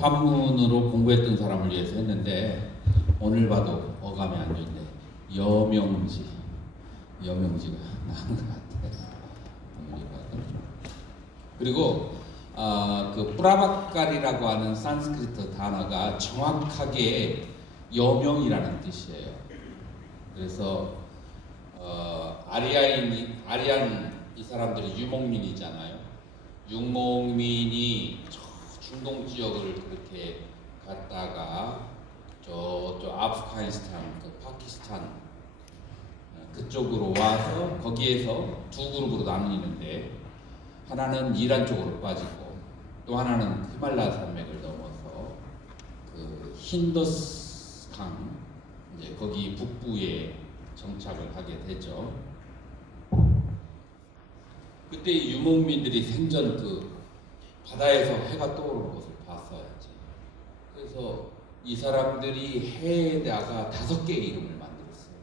한문으로 공부했던 사람을 위해서 했는데 오늘 봐도 어감이 안 좋은데 여명지가 나은 것 같아요. 오늘 봐도. 그리고 그 뿌라바까리라고 하는 산스크리트 단어가 정확하게 여명이라는 뜻이에요. 그래서 아리안 이 사람들이 유목민이잖아요. 유목민이 중동 지역을 그렇게 갔다가 저 아프가니스탄, 그 파키스탄 그쪽으로 와서 거기에서 두 그룹으로 나뉘는데 하나는 이란 쪽으로 빠지고 또 하나는 히말라야 산맥을 넘어서 그 힌더스 강 이제 거기 북부에 정착을 하게 되죠. 그때 이 유목민들이 생전 그 바다에서 해가 떠오르는 것을 봤어야지. 그래서 이 사람들이 해에다가 5개의 이름을 만들었어요.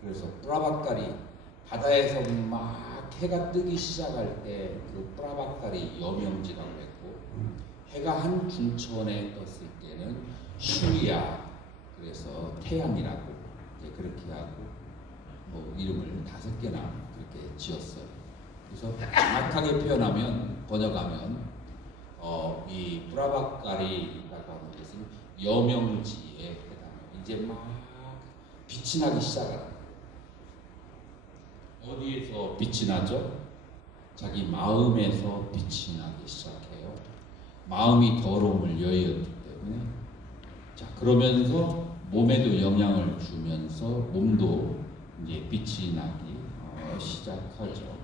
그래서 뿌라바까리 바다에서 막 해가 뜨기 시작할 때 그 뿌라바까리 여명지라고 했고 해가 한 중천에 떴을 때는 슈리아 그래서 태양이라고 이제 그렇게 하고 뭐 이름을 5개나 그렇게 지었어요. 그래서 정확하게 표현하면 번역하면 이 뿌라바까리라고 하는 것은 여명지에 해당해요. 이제 막 빛이 나기 시작합니다. 어디에서 빛이 나죠? 자기 마음에서 빛이 나기 시작해요. 마음이 더러움을 여의었기 때문에. 자, 그러면서 몸에도 영향을 주면서 몸도 이제 빛이 나기 시작하죠.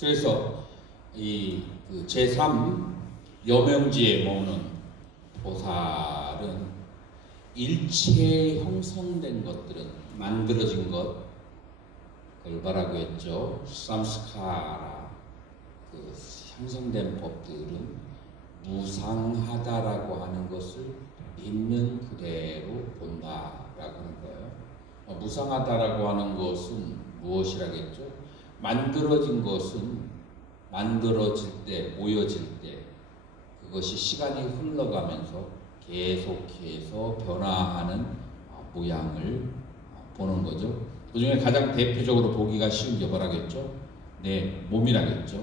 그래서 이그 제3 여명지에 머무는 보살은 일체에 형성된 것들은 만들어진 것 그걸 뭐라고 했죠? 삼스카라 그 형성된 법들은 무상하다라고 하는 것을 있는 그대로 본다라고 하는 거예요. 무상하다라고 하는 것은 무엇이라겠죠? 만들어진 것은 만들어질 때, 모여질 때 그것이 시간이 흘러가면서 계속해서 변화하는 모양을 보는 거죠. 그 중에 가장 대표적으로 보기가 쉬운 게 뭐라겠죠? 내 몸이라겠죠.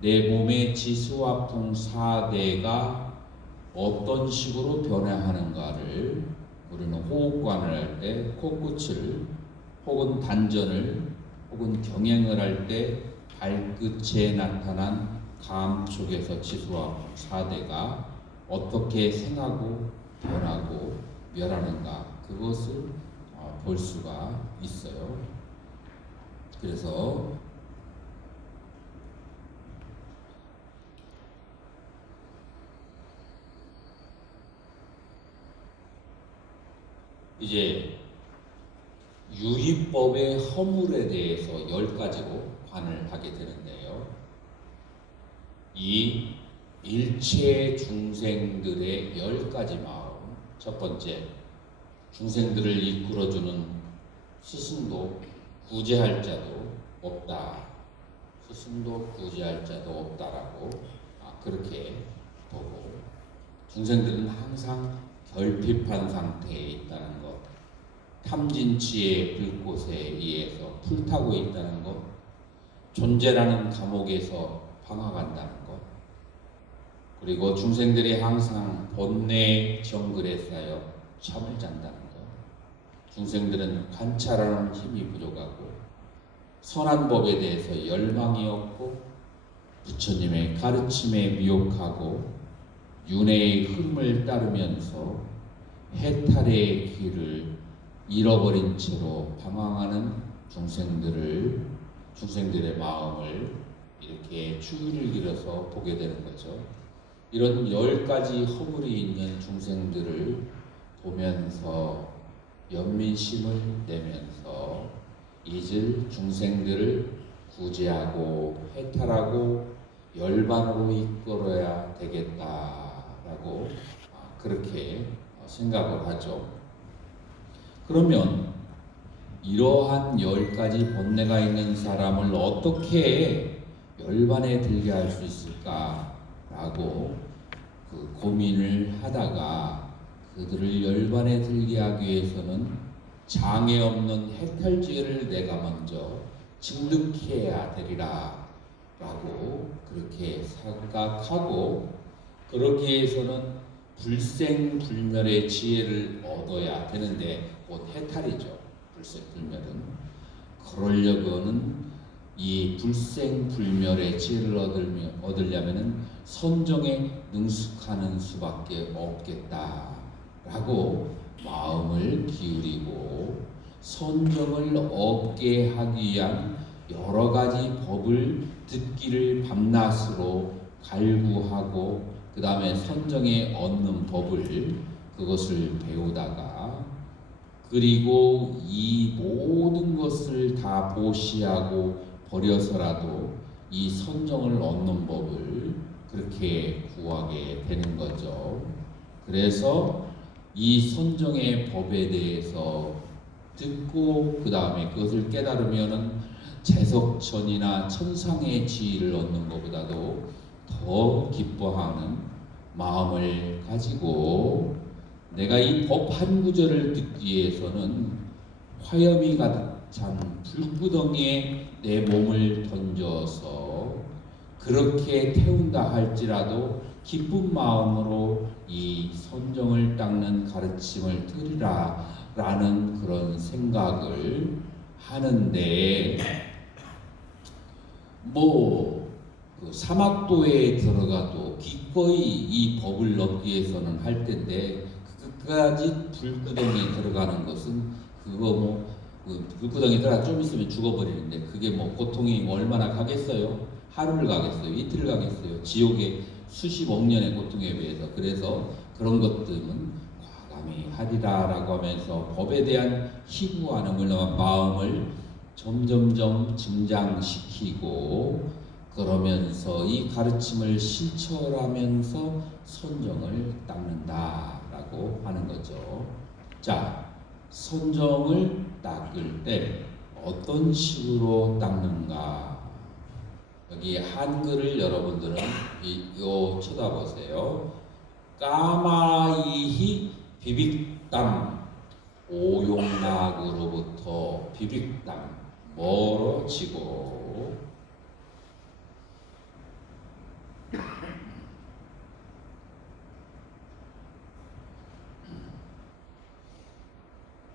내 몸의 지수화풍 4대가 어떤 식으로 변화하는가를 우리는 호흡관을 할 때 코끝을 혹은 단전을 혹은 경행을 할 때 발끝에 나타난 감촉에서 지수와 4대가 어떻게 생하고 변하고 멸하는가 그것을 볼 수가 있어요. 그래서 이제 유희법의 허물에 대해서 10가지로 관을 하게 되는데요. 이 일체 중생들의 10가지 마음. 첫 번째, 중생들을 이끌어주는 스승도 구제할 자도 없다. 스승도 구제할 자도 없다라고 그렇게 보고 중생들은 항상 결핍한 상태에 있다는 것, 탐진치의 불꽃에 의해서 불타고 있다는 것, 존재라는 감옥에서 방황한다는 것, 그리고 중생들이 항상 번뇌 정글에 쌓여 잠을 잔다는 것. 중생들은 관찰하는 힘이 부족하고 선한 법에 대해서 열망이 없고 부처님의 가르침에 미혹하고 윤회의 흐름을 따르면서 해탈의 길을 잃어버린 채로 방황하는 중생들의 마음을 이렇게 추이를 길어서 보게 되는 거죠. 이런 10가지 허물이 있는 중생들을 보면서 연민심을 내면서 잊을 중생들을 구제하고 해탈하고 열반으로 이끌어야 되겠다라고 그렇게 생각을 하죠. 그러면 이러한 10가지 번뇌가 있는 사람을 어떻게 열반에 들게 할 수 있을까라고 고민을 하다가 그들을 열반에 들게 하기 위해서는 장애 없는 해탈지혜를 내가 먼저 증득해야 되리라 라고 그렇게 생각하고, 그러기 위해서는 불생불멸의 지혜를 얻어야 되는데 곧 해탈이죠. 불생불멸은. 그러려고는 이 불생불멸의 지혜를 얻으려면은 선정에 능숙하는 수밖에 없겠다라고 마음을 기울이고 선정을 얻게 하기 위한 여러 가지 법을 듣기를 밤낮으로 갈구하고 그 다음에 선정에 얻는 법을 그것을 배우다가, 그리고 이 모든 것을 다 보시하고 버려서라도 이 선정을 얻는 법을 그렇게 구하게 되는 거죠. 그래서 이 선정의 법에 대해서 듣고 그 다음에 그것을 깨달으면은 재석천이나 천상의 지위를 얻는 것보다도 더 기뻐하는 마음을 가지고, 내가 이 법 한 구절을 듣기 위해서는 화염이 가득 찬 불구덩이에 내 몸을 던져서 그렇게 태운다 할지라도 기쁜 마음으로 이 선정을 닦는 가르침을 들으라 라는 그런 생각을 하는데, 그 사막도에 들어가도 기꺼이 이 법을 넣기 위해서는 할 텐데, 끝까지 불구덩이에 들어가는 것은 불구덩이에 들어가 좀 있으면 죽어버리는데 그게 고통이 얼마나 가겠어요? 하루를 가겠어요? 이틀을 가겠어요? 지옥의 수십억 년의 고통에 비해서. 그래서 그런 것들은 과감히 하리라라고 하면서 법에 대한 희구하는 마음을 점점점 증장시키고, 그러면서 이 가르침을 실천하면서 선정을 닦는다라고 하는 거죠. 자, 선정을 닦을 때 어떤 식으로 닦는가? 여기 한글을 여러분들은 쳐다보세요. 까마이히 비빅담, 오용락으로부터 비빅담, 멀어지고,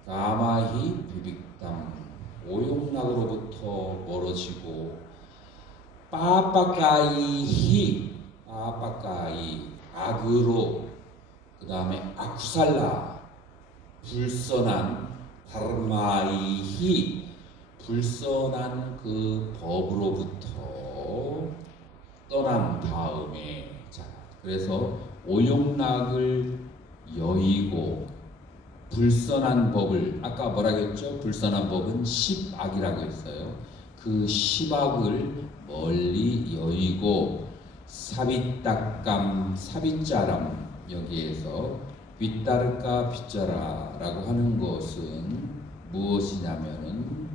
까마히 비빅담, 오용락으로부터 멀어지고, 빠빠까이 악으로, 그 다음에 아쿠살라 불선한, 다르마이히 불선한 그 법으로부터 떠난 다음에, 자, 그래서 오용락을 여의고 불선한 법을, 아까 뭐라 그랬죠? 불선한 법은 십악이라고 했어요. 그 십악을 멀리 여의고, 사비딱감, 사비자람, 여기에서 빗따를까 빗자라라고 하는 것은 무엇이냐면은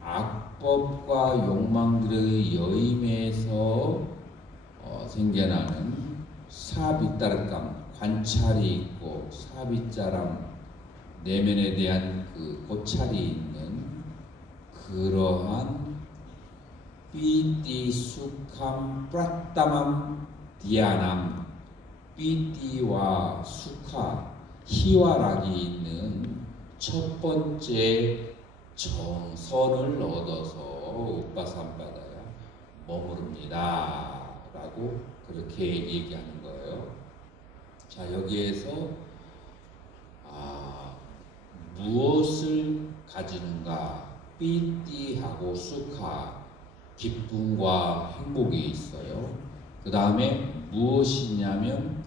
악법과 욕망들의 여임에서 생겨나는 사비따를감, 관찰이 있고 사비자람, 내면에 대한 그 고찰이 있는 그러한 삐띠 수캄 프라따맘 디아남, 삐띠와 수카, 희와 락이 있는 첫 번째 정선을 얻어서 우빠산바다에 머무릅니다 라고 그렇게 얘기하는 거예요. 자, 여기에서 무엇을 가지는가? 삐띠하고 수카, 기쁨과 행복이 있어요. 그 다음에 무엇이냐면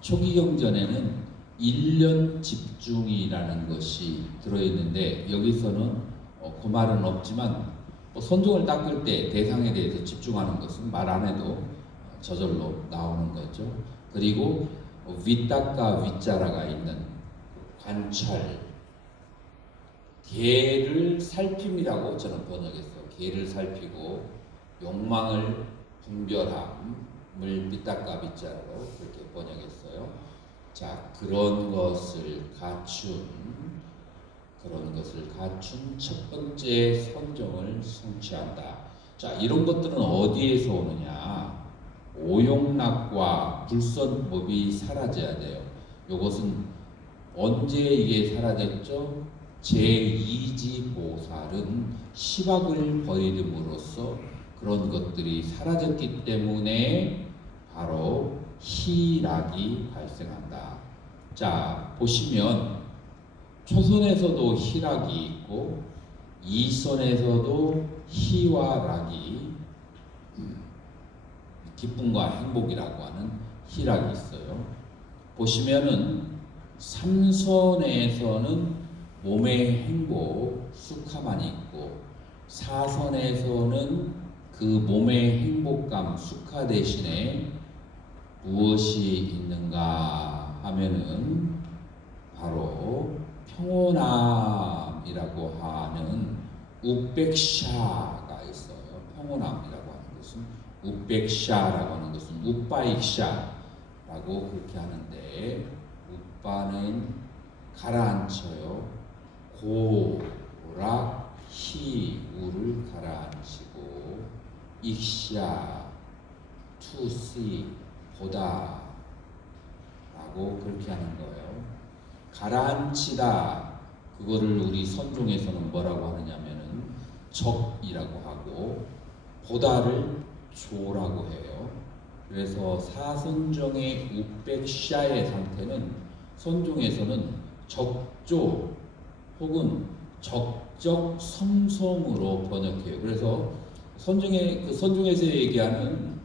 초기 경전에는 1년 집중이라는 것이 들어있는데 여기서는 그 말은 없지만 선종을 닦을 때 대상에 대해서 집중하는 것은 말 안 해도 저절로 나오는 거죠. 그리고 윗닦아 윗자라가 있는 관찰, 개를 살핌이라고 저는 번역했어요. 개를 살피고 욕망을 분별함을 윗닦아 윗자라고 그렇게 번역했어요. 자, 그런 것을 갖춘 첫 번째 선정을 성취한다. 자, 이런 것들은 어디에서 오느냐? 오용락과 불선법이 사라져야 돼요. 이것은 언제 이게 사라졌죠? 제2지 보살은 시박을 버림으로써 그런 것들이 사라졌기 때문에 바로 희락이 발생한다. 자, 보시면 초선에서도 희락이 있고 이선에서도 희와 락이, 기쁨과 행복이라고 하는 희락이 있어요. 보시면은 삼선에서는 몸의 행복, 수카만 있고 사선에서는 그 몸의 행복감, 수카 대신에 무엇이 있는가 하면은 바로 평온함이라고 하는 우백샤가 있어요. 평온함이라고 하는 것은 우백샤라고 하는 것은 우빠익샤라고 그렇게 하는데, 우빠는 가라앉혀요. 고락 희 우를 가라앉히고, 익샤 투시 보다 라고 그렇게 하는 거예요. 가라앉히다, 그거를 우리 선종에서는 뭐라고 하느냐면은 적이라고 하고, 보다를 조라고 해요. 그래서 사선정의 우백샤의 상태는 선종에서는 적조 혹은 적적 성성으로 번역해요. 그래서 선종에서 얘기하는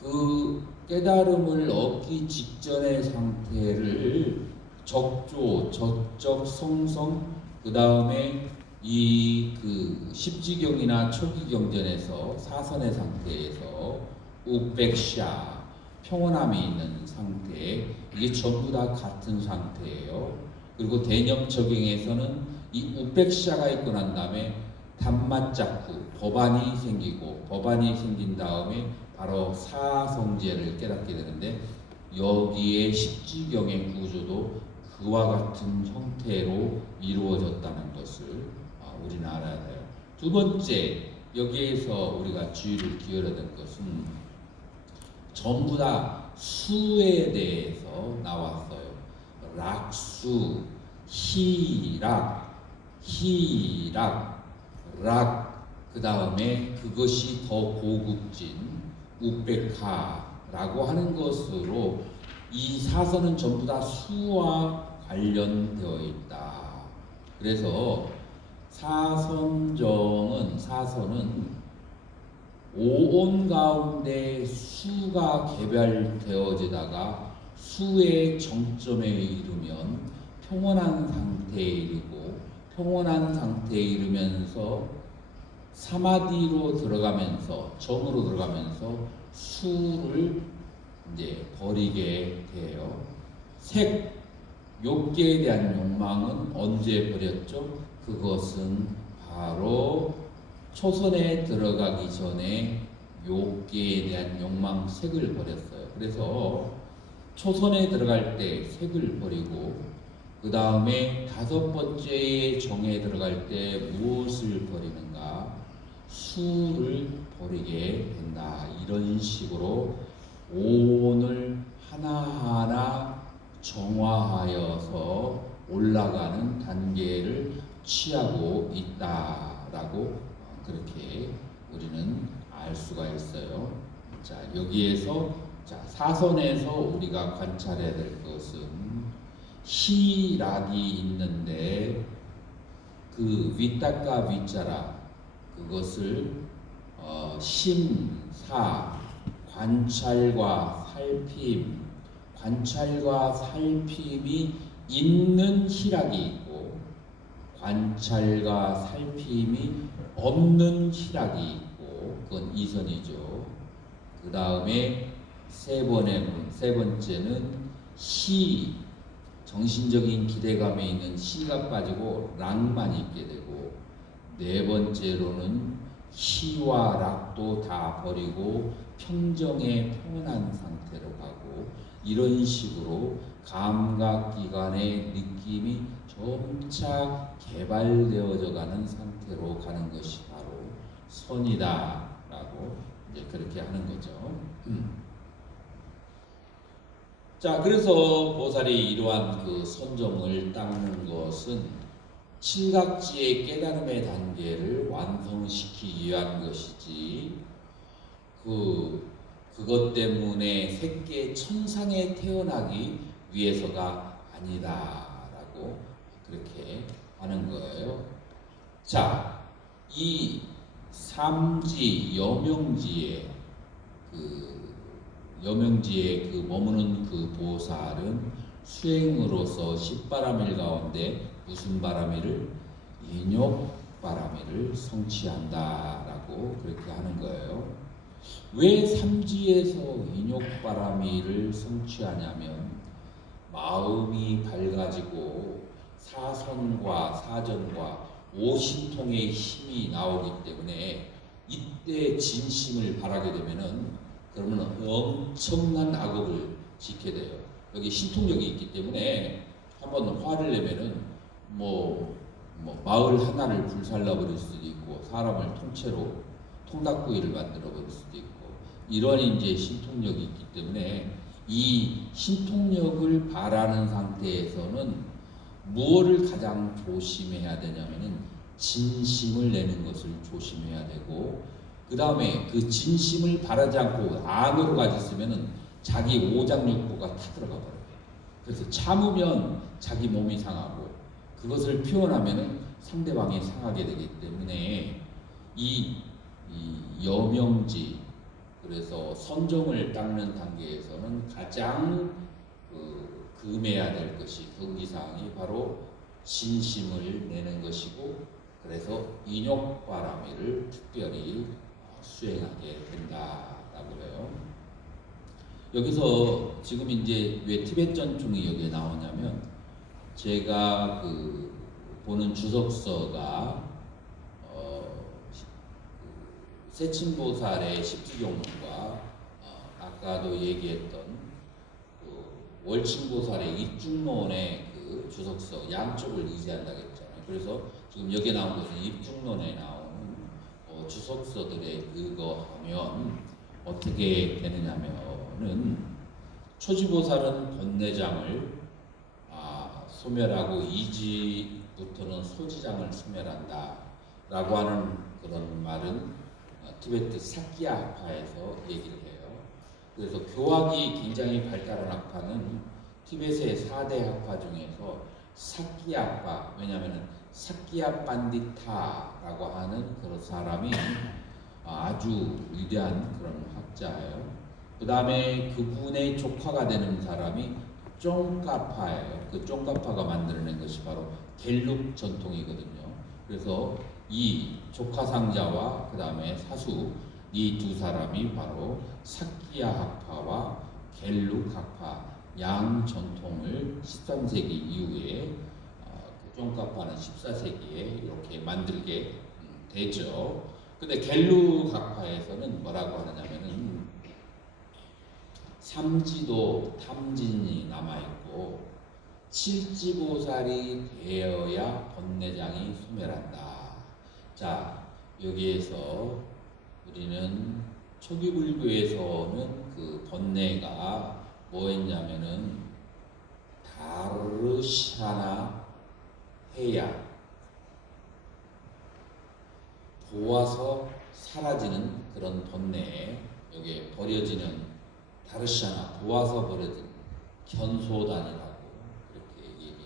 그 깨달음을 얻기 직전의 상태를 적조, 적적 성성, 그 다음에 그 십지경이나 초기경전에서 사선의 상태에서 우백샤, 평온함이 있는 상태, 이게 전부 다 같은 상태예요. 그리고 대념 적용에서는 이 우백샤가 있고 난 다음에 단맛자쿠, 법안이 생기고, 법안이 생긴 다음에 바로 사성제를 깨닫게 되는데, 여기에 십지경의 구조도 그와 같은 형태로 이루어졌다는 것을 우리는 알아야 돼요. 두 번째, 여기에서 우리가 주의를 기울여야 될 것은 전부 다 수에 대해서 나왔어요. 락수, 희락, 락, 그 다음에 그것이 더 고급진 우백카라고 하는 것으로 이 사선은 전부 다 수와 관련되어 있다. 그래서 사선은 오온 가운데 수가 개별되어지다가 수의 정점에 이르면 평온한 상태에 이르고, 평온한 상태에 이르면서 사마디로 들어가면서, 정으로 들어가면서 수를 이제 버리게 돼요. 색, 욕계에 대한 욕망은 언제 버렸죠? 그것은 바로 초선에 들어가기 전에 욕계에 대한 욕망, 색을 버렸어요. 그래서 초선에 들어갈 때 색을 버리고, 그 다음에 다섯 번째 정에 들어갈 때 무엇을 버리는가? 수를 버리게 된다. 이런 식으로 오온을 하나하나 정화하여서 올라가는 단계를 취하고 있다라고 그렇게 우리는 알 수가 있어요. 자, 여기에서 사선에서 우리가 관찰해야 될 것은 희락이 있는데 그 위따까 위자라 그것을 심사 관찰과 살핌이 있는 희락이 있고 관찰과 살핌이 없는 희락이 있고 그건 이선이죠. 그 다음에 세 번째는 정신적인 기대감에 있는 시가 빠지고 락만 있게 되고 네 번째로는 시와 락도 다 버리고 평정의 평온한 상태로 가고 이런 식으로 감각기관의 느낌이 점차 개발되어져 가는 상태로 가는 것이 바로 선이다라고 이제 그렇게 하는 거죠. 자, 그래서 보살이 이러한 그 선정을 닦는 것은 칠각지의 깨달음의 단계를 완성시키기 위한 것이지 그것 때문에 새끼 천상에 태어나기 위해서가 아니다라고 그렇게 하는 거예요. 자, 이 삼지 여명지에 그 머무는 그 보살은 수행으로서 십바라밀 가운데 무슨 바라밀을 인욕바라밀을 성취한다라고 그렇게 하는 거예요. 왜 삼지에서 인욕바라밀을 성취하냐면 마음이 밝아지고 사선과 사전과 오신통의 힘이 나오기 때문에 이때 진심을 바라게 되면은 그러면 엄청난 악업을 짓게 돼요. 여기 신통력이 있기 때문에 한번 화를 내면은 마을 하나를 불살라 버릴 수도 있고 사람을 통째로 통닭구이를 만들어 버릴 수도 있고 이런 이제 신통력이 있기 때문에 이 신통력을 바라는 상태에서는 무엇을 가장 조심해야 되냐면은 진심을 내는 것을 조심해야 되고 그 다음에 그 진심을 바라지 않고 안으로 가졌으면은 자기 오장육부가 타들어가 버려요. 그래서 참으면 자기 몸이 상하고 그것을 표현하면은 상대방이 상하게 되기 때문에 이 여명지 그래서 선정을 닦는 단계에서는 가장 금해야 될 것이 금기사항이 바로 진심을 내는 것이고 그래서 인욕바라밀을 특별히 수행하게 된다라고 해요. 여기서 지금 이제 왜 티벳 전통이 여기에 나오냐면 제가 보는 주석서가 세친보살의 십지경론과 아까도 얘기했던 월친보살의 입중론의 그 주석서 양쪽을 의지한다고 했잖아요. 그래서 지금 여기에 나온 것은 입중론에 나온 주석서들에 의거하면 어떻게 되느냐면은 초지보살은 번뇌장을 소멸하고 이지부터는 소지장을 소멸한다 라고 하는 그런 말은 티베트 사키야 학파에서 얘기를 해요. 그래서 교학이 굉장히 발달한 학파는 티베트의 4대 학파 중에서 사키야 학파, 왜냐하면 사키야 반디타라고 하는 그런 사람이 아주 위대한 그런 학자예요. 그 다음에 그분의 조카가 되는 사람이 쫑카파예요. 그 쫑카파가 만들어낸 것이 바로 갤룩 전통이거든요. 그래서 이 조카상자와 그 다음에 사수 이 두 사람이 바로 사키야 학파와 갤룩 학파 양 전통을 13세기 이후에 쫑카파는 14세기에 이렇게 만들게 되죠. 근데 갤룩 학파에서는 뭐라고 하느냐면은 삼지도 탐진이 남아있고 칠지보살이 되어야 번뇌장이 소멸한다. 자, 여기에서 우리는 초기불교에서는 그 번뇌가 뭐였냐면은 다르샤나 해야 보아서 사라지는 그런 번뇌, 여기에 버려지는 다르샤나 보아서 버려진 견소단이라고 그렇게 얘기하고,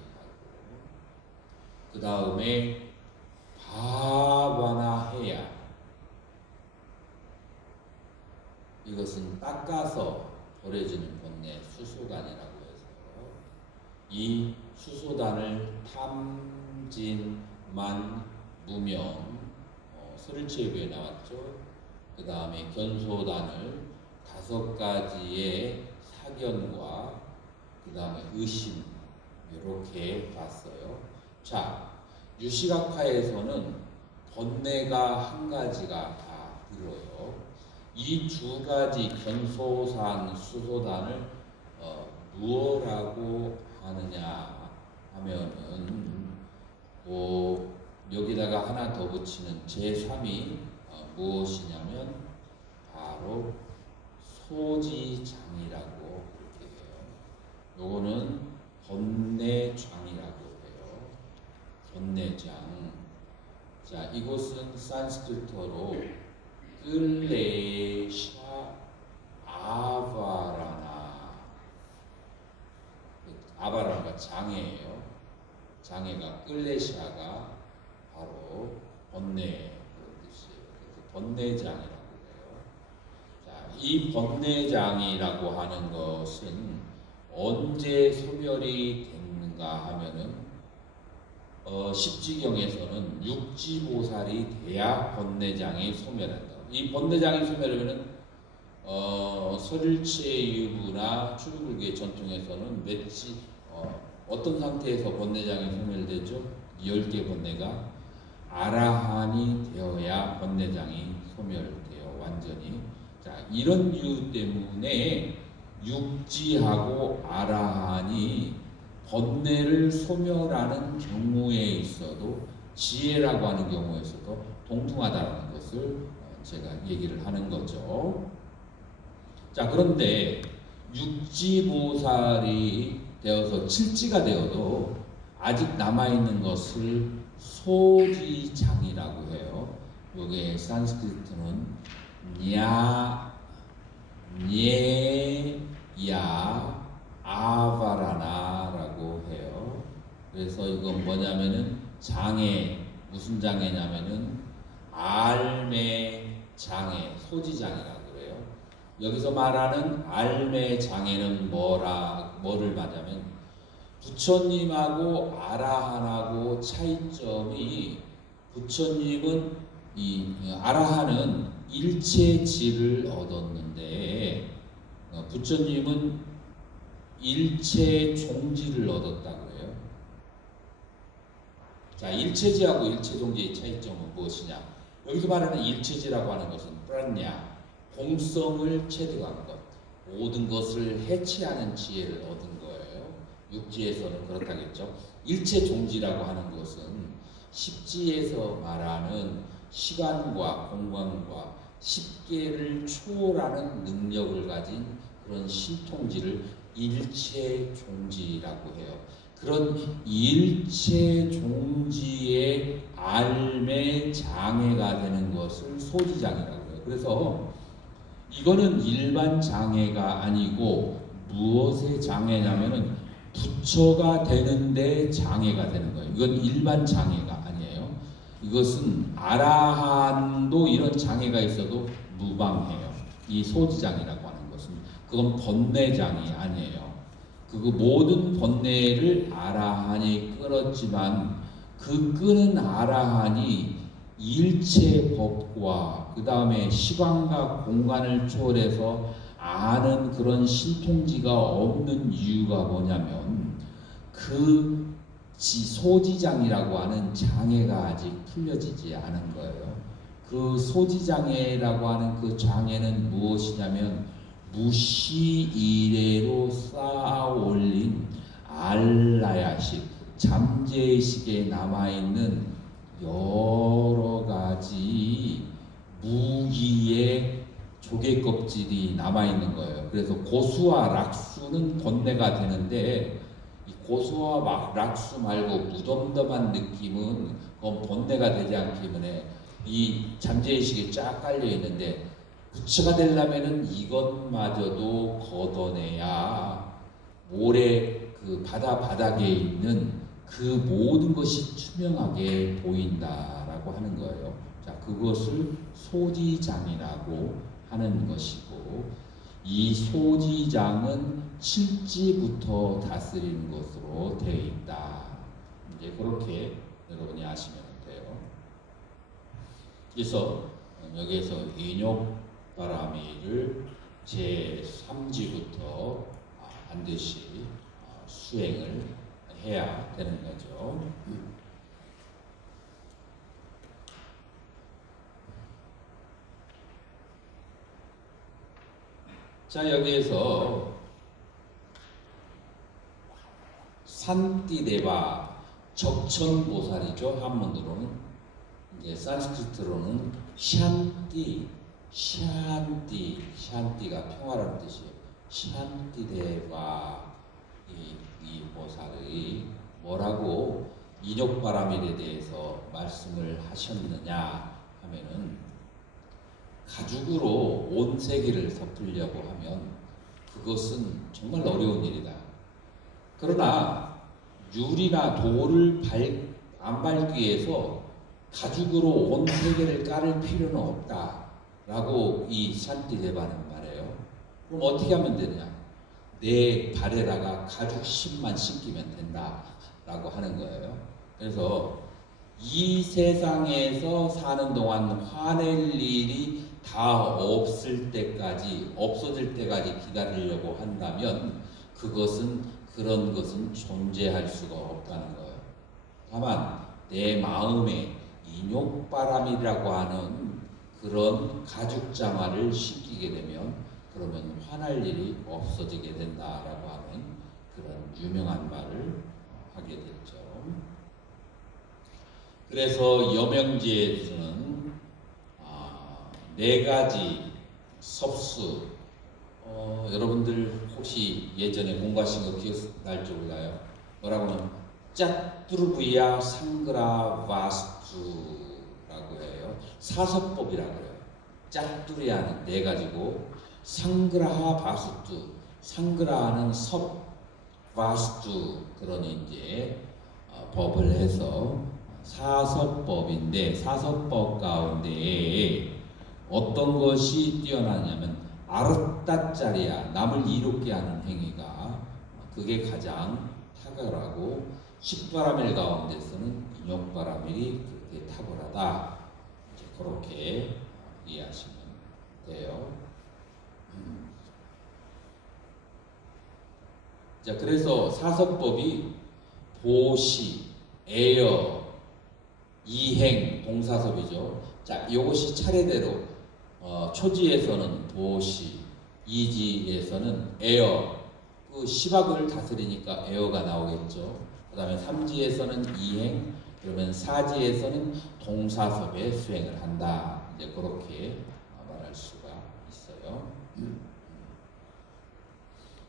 그 다음에 바바나 해야, 이것은 닦아서 버려지는 번뇌 수소단이라고 해서 이 수소단을 탐진만 무명 설체부에 나왔죠. 그 다음에 견소단을 5가지의 사견과 그 다음에 의심 이렇게 봤어요. 자, 유시각화에서는 번뇌가 한 가지가 다 들어요. 이 2가지 견소산, 수소단을 무엇라고 하느냐 하면은 여기다가 하나 더 붙이는 제3이 무엇이냐면 바로 소지장이라고 그렇게 해요. 요거는 번뇌장이라고 해요. 번뇌장. 자, 이곳은 산스크리트어로 끌레샤 아바라가 장애예요. 장애가 끌레샤가 바로 번뇌 그런 뜻이에요. 그래서 번뇌장이라고 해요. 자, 이 번뇌장이라고 하는 것은 언제 소멸이 됐는가 하면은 십지경에서는 육지보살이 돼야 번뇌장이 소멸한다. 이 번뇌장이 소멸하면은 설체유부나 출불교의 전통에서는 어떤 상태에서 번뇌장이 소멸되죠? 10개 번뇌가 아라한이 되어야 번뇌장이 소멸돼요. 완전히. 자, 이런 이유 때문에 육지하고 아라한이 번뇌를 소멸하는 경우에 있어도 지혜라고 하는 경우에 있어도 동등하다는 것을 제가 얘기를 하는 거죠. 자, 그런데 육지보살이 되어서 칠지가 되어도 아직 남아있는 것을 소지장이라고 해요. 요게 산스크리트는 냐 아바라나라고 해요. 그래서 이건 뭐냐면은 장애, 무슨 장애냐면은 알매 장애, 소지장이라고 그래요. 여기서 말하는 알매 장애는 뭐를 말하면 부처님하고 아라한하고 차이점이, 부처님은 아라한은 일체지를 얻었는데 부처님은 일체 종지를 얻었다고 해요. 자, 일체지하고 일체종지의 차이점은 무엇이냐? 여기서 말하는 일체지라고 하는 것은 프라냐, 공성을 체득한 것, 모든 것을 해체하는 지혜를 얻은 거예요. 육지에서는 그렇다겠죠. 일체종지라고 하는 것은 십지에서 말하는 시간과 공간과 십계를 초월하는 능력을 가진 그런 신통지를 일체종지라고 해요. 그런 일체종지의 알매 장애가 되는 것을 소지장이라고 해요. 그래서 이거는 일반 장애가 아니고 무엇의 장애냐면은 부처가 되는데 장애가 되는 거예요. 이건 일반 장애가 아니에요. 이것은 아라한도 이런 장애가 있어도 무방해요. 이 소지장이라고 하는 것은 그건 번뇌장이 아니에요. 그 모든 번뇌를 아라한이 끌었지만 그 끄는 아라한이 일체 법과 그 다음에 시간과 공간을 초월해서 아는 그런 신통지가 없는 이유가 뭐냐면 그 소지장이라고 하는 장애가 아직 풀려지지 않은 거예요. 그 소지장애라고 하는 그 장애는 무엇이냐면 무시 이래로 쌓아 올린 알라야식, 잠재의식에 남아있는 여러 가지 무기의 조개 껍질이 남아있는 거예요. 그래서 고수와 락수는 번뇌가 되는데 이 고소와 막 락수 말고 무덤덤한 느낌은 그건 본내가 되지 않기 때문에 이 잠재의식이 쫙 깔려 있는데, 부처가 되려면은 이것마저도 걷어내야 모래 그 바다 바닥에 있는 그 모든 것이 투명하게 보인다라고 하는 거예요. 자, 그것을 소지장이라고 하는 것이고, 이 소지장은 칠지부터 다스리는 것으로 되어 있다. 이제 그렇게 여러분이 아시면 돼요. 그래서 여기에서 인욕바라미를 제3지부터 반드시 수행을 해야 되는 거죠. 자, 여기에서 산띠대바 적천보살이죠. 한문으로는, 이제 산스크리트로는 샨띠가 평화라는 뜻이에요. 샨띠대바 이 보살이 뭐라고 인욕바라밀에 대해서 말씀을 하셨느냐 하면은, 가죽으로 온 세계를 덮으려고 하면 그것은 정말 어려운 일이다. 그러나 유리나 돌을 안 밟기 위해서 가죽으로 온 세계를 깔을 필요는 없다라고 이 샨띠대바는 말해요. 그럼 어떻게 하면 되느냐? 내 발에다가 가죽 심만 신기면 된다라고 하는 거예요. 그래서 이 세상에서 사는 동안 화낼 일이 다 없어질 때까지 기다리려고 한다면 그런 것은 존재할 수가 없다는 거예요. 다만 내 마음에 인욕바람이라고 하는 그런 가죽장화를 신기게 되면, 그러면 화날 일이 없어지게 된다라고 하는 그런 유명한 말을 하게 됐죠. 그래서 여명지에서는 4가지 섭수, 여러분들 혹시 예전에 공부하신 거 기억날지 몰라요. 뭐라고 하면 짜뚜르부야 상그라 바스투라고 해요. 사서법이라고 해요. 짜뚜리아는 4가지고, 상그라하 바수투, 상그라하는 섭, 바수투, 그러니 이제 법을 해서 사서법인데, 사서법 가운데 어떤 것이 뛰어나냐면 아르따짜리야, 남을 이롭게 하는 행위가 그게 가장 탁월하고, 십바라밀 가운데서는 인욕바라밀이 그렇게 탁월하다. 이제 그렇게 이해하시면 돼요. 자, 그래서 사서법이 보시, 애여, 이행, 동사섭이죠. 자, 이것이 차례대로 초지에서는 보시, 이지에서는 애여, 그 시박을 다스리니까 애여가 나오겠죠. 그 다음에 3지에서는 이행, 그러면 4지에서는 동사섭의 수행을 한다. 이제 그렇게 말할 수가 있어요.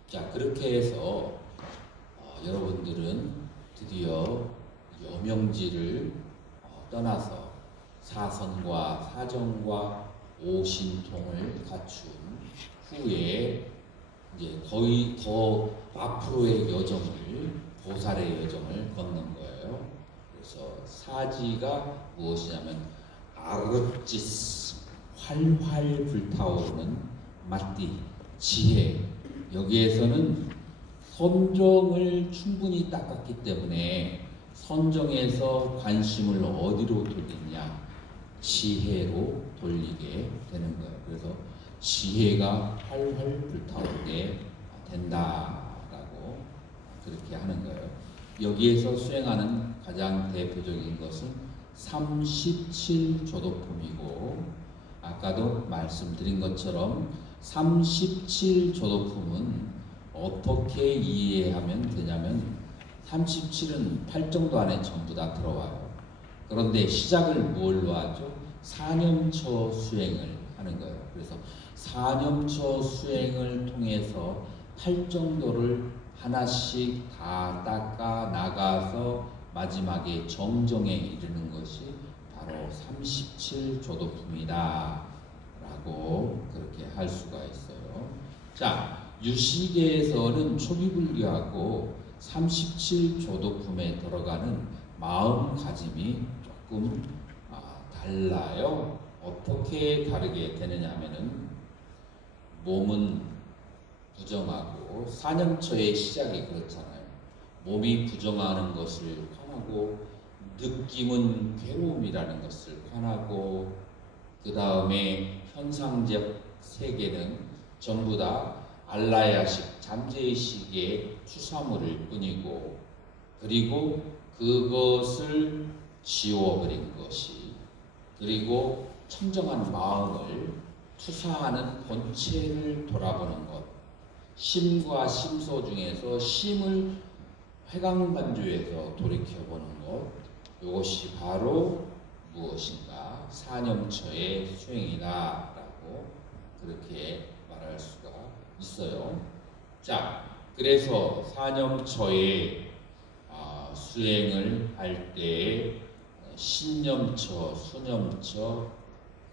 자, 그렇게 해서 여러분들은 드디어 여명지를 떠나서 사선과 사정과 오신통을 갖춘 후에 이제 거의 더 앞으로의 여정을, 보살의 여정을 걷는 거예요. 그래서 사지가 무엇이냐면 아르찌스, 활활 불타오르는 마띠, 지혜. 여기에서는 선정을 충분히 닦았기 때문에 선정에서 관심을 어디로 돌리냐? 지혜로 돌리게 되는 거예요. 그래서 지혜가 활활 불타오르게 된다라고 그렇게 하는 거예요. 여기에서 수행하는 가장 대표적인 것은 37조도품이고, 아까도 말씀드린 것처럼 37조도품은 어떻게 이해하면 되냐면, 37은 8정도 안에 전부 다 들어와요. 그런데 시작을 뭘로 하죠? 사념처 수행을 하는 거예요. 그래서 사념처 수행을 통해서 8정도를 하나씩 다 닦아 나가서 마지막에 정정에 이르는 것이 바로 37조도품이다 라고 그렇게 할 수가 있어요. 자, 유시계에서는 초기불교하고 37조도품에 들어가는 마음가짐이 조금 달라요. 어떻게 다르게 되느냐 하면은 몸은 부정하고 사념처의 시작이 그렇잖아요. 몸이 부정하는 것을 관하고 느낌은 괴로움이라는 것을 관하고 그 다음에 현상적 세계는 전부 다 알라야식 잠재의식의 추사물일 뿐이고 그리고 그것을 지워버린 것이 그리고 청정한 마음을 투사하는 본체를 돌아보는 것 심과 심소 중에서 심을 회광반주에서 돌이켜보는 것 이것이 바로 무엇인가 사념처의 수행이다 라고 그렇게 말할 수가 있어요. 자, 그래서 사념처의 수행을 할 때 신념처, 수념처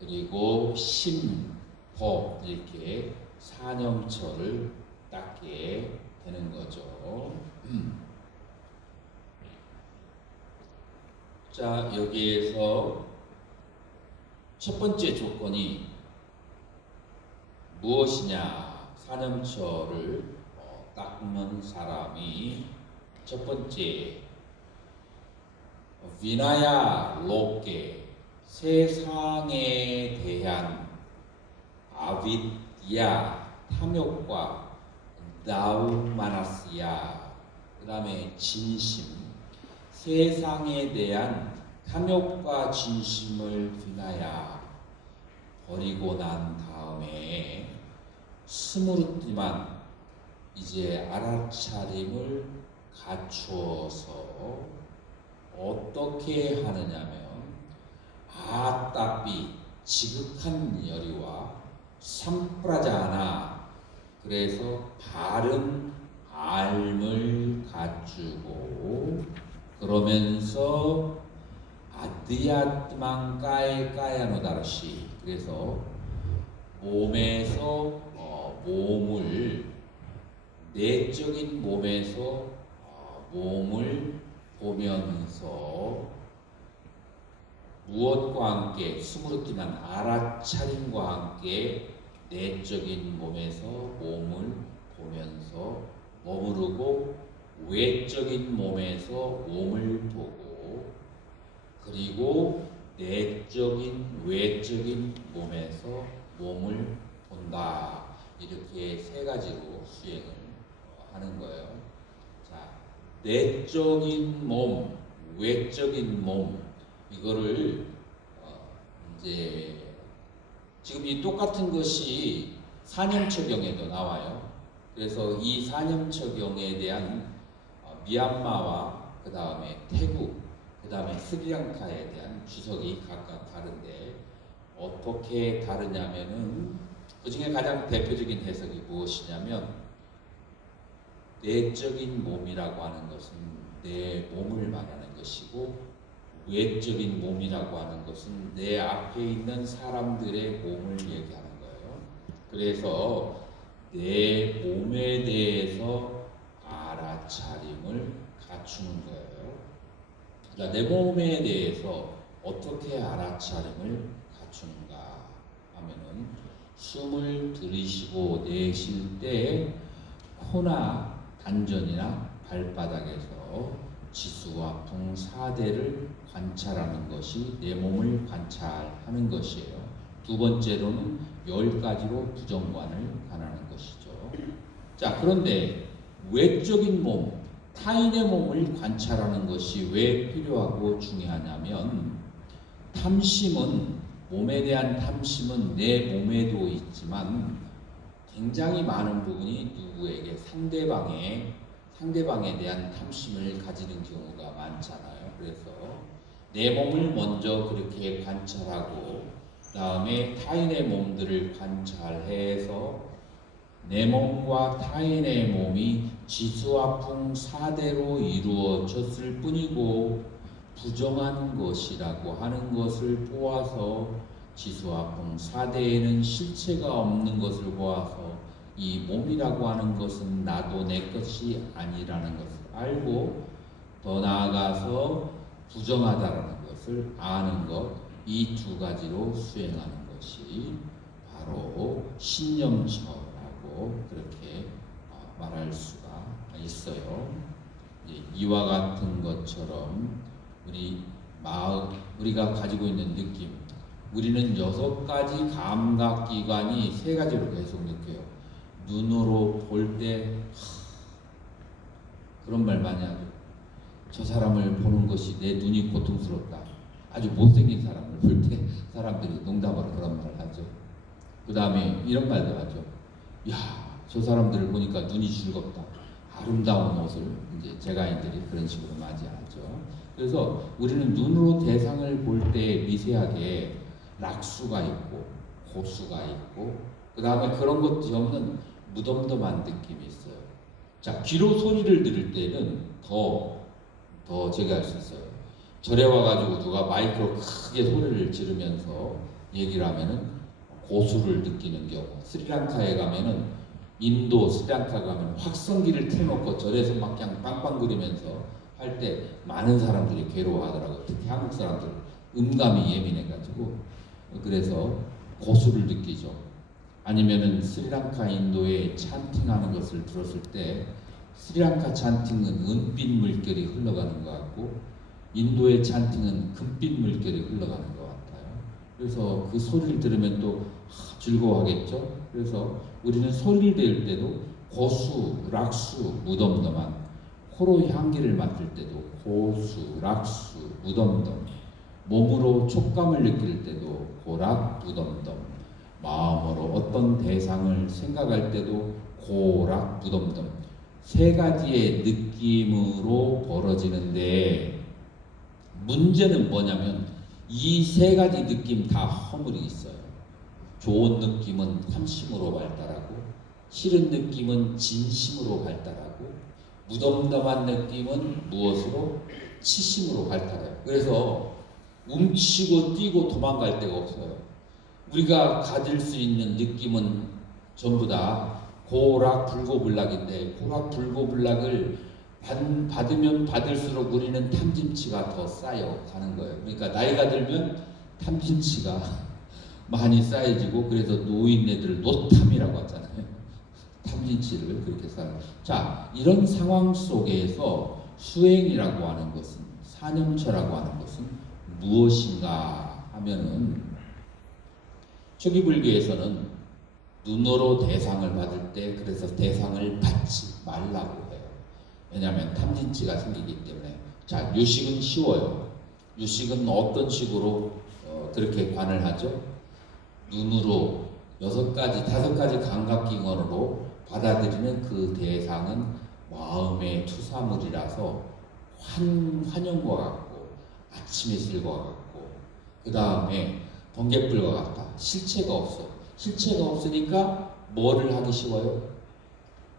그리고 심법 이렇게 사념처를 닦게 되는 거죠. 자, 여기에서 첫 번째 조건이 무엇이냐? 사념처를 닦는 사람이 첫 번째 비나야 로케 세상에 대한 아비드야 탐욕과 나우마나스야 그 다음에 진심 세상에 대한 탐욕과 진심을 비나야 버리고 난 다음에 스무르띠만 이제 알아차림을 갖추어서 어떻게 하느냐면 아따삐 지극한 열의와 삼프라자나 그래서 바른 알을 갖추고 그러면서 아드야트만 까야노다르시 그래서 몸에서 몸을 내적인 몸에서 몸을 보면서 무엇과 함께 스무르티만 알아차림과 함께 내적인 몸에서 몸을 보면서 머무르고 외적인 몸에서 몸을 보고 그리고 내적인 외적인 몸에서 몸을 본다 이렇게 세 가지로 수행을 하는 거예요. 자, 내적인 몸, 외적인 몸 이거를 이제 지금 이 똑같은 것이 사념처경에도 나와요. 그래서 이 사념처경에 대한 미얀마와 그 다음에 태국, 그 다음에 스리랑카에 대한 주석이 각각 다른데 어떻게 다르냐면은 그 중에 가장 대표적인 해석이 무엇이냐면 내적인 몸이라고 하는 것은 내 몸을 말하는 것이고 외적인 몸이라고 하는 것은 내 앞에 있는 사람들의 몸을 얘기하는 거예요. 그래서 내 몸에 대해서 알아차림을 갖추는 거예요. 자, 내 몸에 대해서 어떻게 알아차림을 갖추는가 하면은 숨을 들이쉬고 내쉴 때 코나 단전이나 발바닥에서 지수와 풍사대를 관찰하는 것이 내 몸을 관찰하는 것이에요. 두 번째로는 10가지로 부정관을 관하는 것이죠. 자, 그런데 외적인 몸, 타인의 몸을 관찰하는 것이 왜 필요하고 중요하냐면 탐심은 몸에 대한 탐심은 내 몸에도 있지만 굉장히 많은 부분이 누구에게 상대방에 대한 탐심을 가지는 경우가 많잖아요. 그래서 내 몸을 먼저 그렇게 관찰하고 그다음에 타인의 몸들을 관찰해서 내 몸과 타인의 몸이 지수화풍 4대로 이루어졌을 뿐이고 부정한 것이라고 하는 것을 보아서 지수화풍 4대에는 실체가 없는 것을 보아서 이 몸이라고 하는 것은 나도 내 것이 아니라는 것을 알고 더 나아가서 부정하다라는 것을 아는 것, 이 두 가지로 수행하는 것이 바로 신념처라고 그렇게 말할 수가 있어요. 이와 같은 것처럼 우리가 가지고 있는 느낌, 우리는 6가지 감각기관이 3가지로 계속 느껴요. 눈으로 볼 때 그런 말 많이 하죠. 저 사람을 보는 것이 내 눈이 고통스럽다. 아주 못생긴 사람을 볼 때 사람들이 농담으로 그런 말을 하죠. 그 다음에 이런 말도 하죠. 야, 저 사람들을 보니까 눈이 즐겁다. 아름다운 옷을 이제 제가인들이 그런 식으로 맞이하죠. 그래서 우리는 눈으로 대상을 볼 때 미세하게 락수가 있고 고수가 있고 그 다음에 그런 것이 없는 무덤덤한 느낌이 있어요. 자, 귀로 소리를 들을 때는 더 제가 할 수 있어요. 절에 와가지고 누가 마이크로 크게 소리를 지르면서 얘기를 하면은 고수를 느끼는 경우, 스리랑카에 가면은 인도 스리랑카 가면 확성기를 틀어놓고 절에서 막 그냥 빵빵거리면서 할 때 많은 사람들이 괴로워하더라고요. 특히 한국 사람들 음감이 예민해가지고 그래서 고수를 느끼죠. 아니면은 스리랑카 인도에 찬팅하는 것을 들었을 때 스리랑카 찬팅은 은빛 물결이 흘러가는 것 같고 인도의 찬팅은 금빛 물결이 흘러가는 것 같아요. 그래서 그 소리를 들으면 또 즐거워하겠죠. 그래서 우리는 소리를 들을 때도 고수, 락수, 무덤덤한 코로 향기를 맡을 때도 고수, 락수, 무덤덤 몸으로 촉감을 느낄 때도 고락, 무덤덤 마음으로 어떤 대상을 생각할 때도 고락, 무덤덤 3가지의 느낌으로 벌어지는데 문제는 뭐냐면 이 3가지 느낌 다 허물이 있어요. 좋은 느낌은 참심으로 발달하고 싫은 느낌은 진심으로 발달하고 무덤덤한 느낌은 무엇으로? 치심으로 발달해요. 그래서 움츠고 뛰고 도망갈 데가 없어요. 우리가 가질 수 있는 느낌은 전부 다 고락불고불락인데 고락불고불락을 받으면 받을수록 우리는 탐진치가 더 쌓여 가는 거예요. 그러니까 나이가 들면 탐진치가 많이 쌓여지고 그래서 노인네들 노탐이라고 하잖아요. 탐진치를 그렇게 쌓아요. 자, 이런 상황 속에서 수행이라고 하는 것은 사념처라고 하는 것은 무엇인가 하면은 초기 불교에서는 눈으로 대상을 받을 때 그래서 대상을 받지 말라고 해요. 왜냐하면 탐진치가 생기기 때문에. 자, 유식은 쉬워요. 유식은 어떤 식으로 그렇게 관을 하죠? 눈으로 6가지, 5가지 감각기관으로 받아들이는 그 대상은 마음의 투사물이라서 환영과 같고 아침 햇살과 같고 그 다음에 번갯불과 같다. 실체가 없어. 실체가 없으니까 뭐를 하기 쉬워요?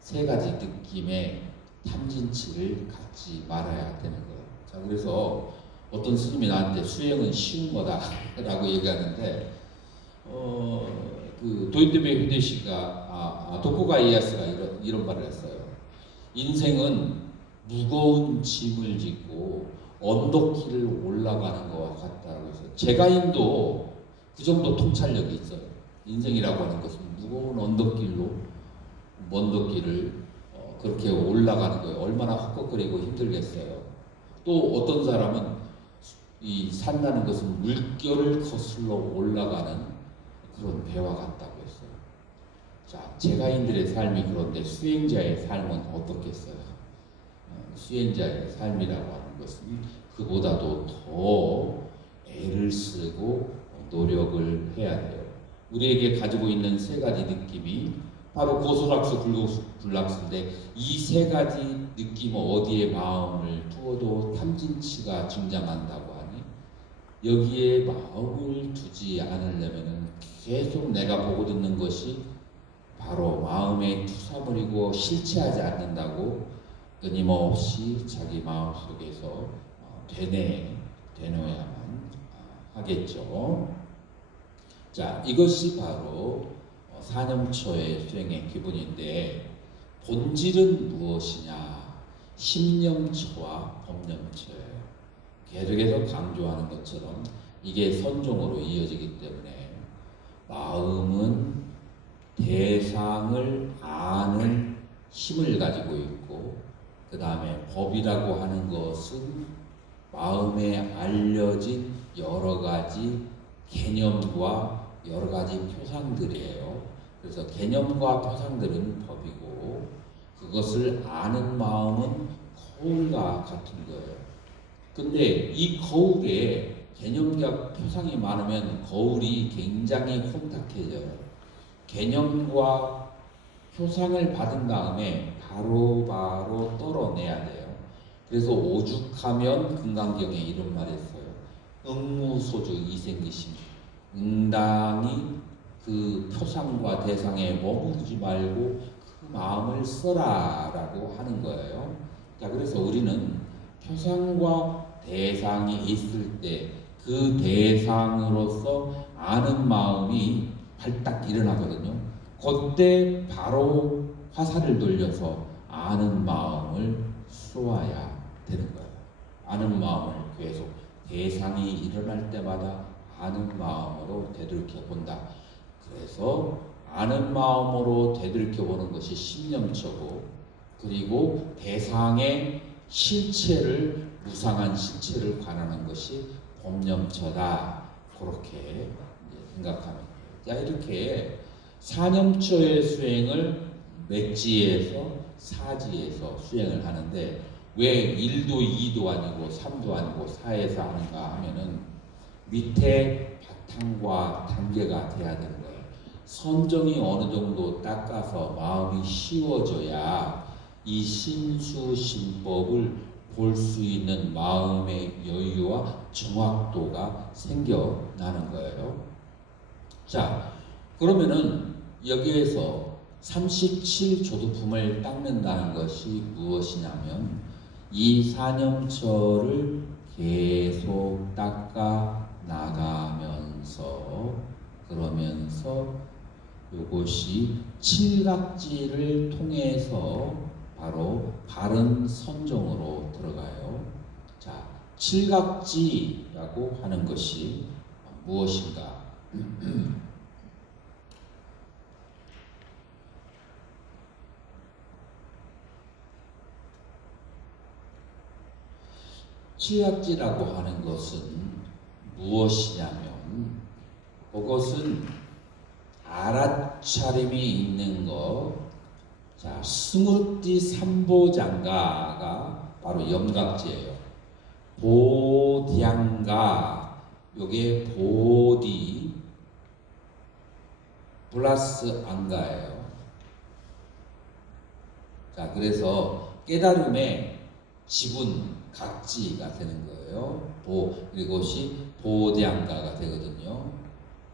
3가지 느낌의 탐진치를 갖지 말아야 되는 거예요. 자, 그래서 어떤 스님이 나한테 수행은 쉬운 거다 라고 얘기하는데 그 도요토미 히데시가 도쿠가 이에야스가 이런 말을 했어요. 인생은 무거운 짐을 짓고 언덕길을 올라가는 것과 같다고 해서 제가인도 그 정도 통찰력이 있어요. 인생이라고 하는 것은 무거운 언덕길로 먼덕길을 그렇게 올라가는 거예요. 얼마나 헛헛거리고 힘들겠어요. 또 어떤 사람은 이 산다는 것은 물결을 거슬러 올라가는 그런 배와 같다고 했어요. 자, 제가인들의 삶이 그런데 수행자의 삶은 어떻겠어요? 수행자의 삶이라고 하는 것은 그보다도 더 애를 쓰고 노력을 해야 돼요. 우리에게 가지고 있는 3가지 느낌이 바로 고소락수, 불락수인데 이 3가지 느낌 어디에 마음을 두어도 탐진치가 등장한다고 하니 여기에 마음을 두지 않으려면 계속 내가 보고 듣는 것이 바로 마음의 투사물이고 실체하지 않는다고 끊임없이 자기 마음속에서 되뇌야만 하겠죠. 자, 이것이 바로 사념처의 수행의 기본인데, 본질은 무엇이냐? 심념처와 법념처예요. 계속해서 강조하는 것처럼 이게 선종으로 이어지기 때문에 마음은 대상을 아는 힘을 가지고 있고, 그 다음에 법이라고 하는 것은 마음에 알려진 여러 가지 개념과 여러 가지 표상들이에요. 그래서 개념과 표상들은 법이고, 그것을 아는 마음은 거울과 같은 거예요. 근데 이 거울에 개념과 표상이 많으면 거울이 굉장히 혼탁해져요. 개념과 표상을 받은 다음에 바로 떨어내야 돼요. 그래서 오죽하면 금강경에 이런 말이 있어요. 응무소주 이생기심. 응당히 그 표상과 대상에 머무르지 말고 그 마음을 써라라고 하는 거예요. 자, 그래서 우리는 표상과 대상이 있을 때 그 대상으로서 아는 마음이 발딱 일어나거든요. 그때 바로 화살을 돌려서 아는 마음을 쏘아야 되는 거예요. 아는 마음을 계속 대상이 일어날 때마다 아는 마음으로 되돌이켜 본다. 그래서 아는 마음으로 되돌이켜 보는 것이 심념처고, 그리고 대상의 실체를, 무상한 실체를 관하는 것이 법념처다. 그렇게 생각하면 돼요. 자, 이렇게 사념처의 수행을 맺지에서 사지에서 수행을 하는데, 왜 1도 2도 아니고 3도 아니고 4에서 하는가 하면은 밑에 바탕과 단계가 돼야 되는 거예요. 선정이 어느 정도 닦아서 마음이 쉬워져야 이 신수심법을 볼 수 있는 마음의 여유와 정확도가 생겨나는 거예요. 자, 그러면은 여기에서 37조두품을 닦는다는 것이 무엇이냐면, 이 사념처를 계속 닦아 나가면서, 그러면서 이것이 칠각지를 통해서 바로 바른 선정으로 들어가요. 자, 칠각지라고 하는 것이 무엇인가? 칠각지라고 하는 것은 무엇이냐면, 그것은 알아차림이 있는 것. 자, 스무르띠 삼보장가가 바로 염각지예요. 보디양가, 요게 보디 플러스 안가예요. 자, 그래서 깨달음의 지분, 각지가 되는 거예요. 이것이 보디양가가 되거든요.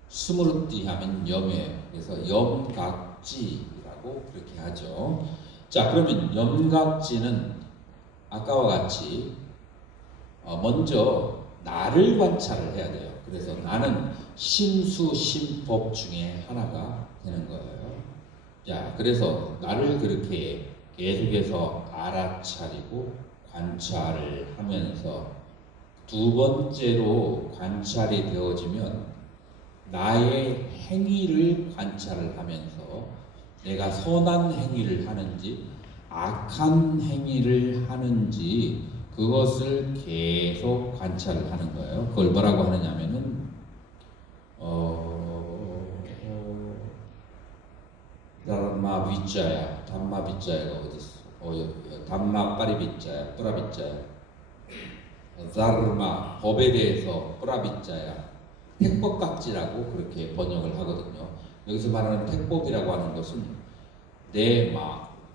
스무르띠 하면 염이에요. 그래서 염각지라고 그렇게 하죠. 자, 그러면 염각지는 아까와 같이 먼저 나를 관찰을 해야 돼요. 그래서 나는 신수심법 중에 하나가 되는 거예요. 자, 그래서 나를 그렇게 계속해서 알아차리고 관찰을 하면서, 두 번째로 관찰이 되어지면 나의 행위를 관찰을 하면서 내가 선한 행위를 하는지 악한 행위를 하는지 그것을 계속 관찰을 하는 거예요. 그걸 뭐라고 하느냐면은 담마 비자야. 담마 비자야가 어디 있어? 담마 빠리 비자야. 뿌라 비자야. 다르마 법에 대해서 뿌라 비자야. 택법각지라고 그렇게 번역을 하거든요. 여기서 말하는 택법이라고 하는 것은 내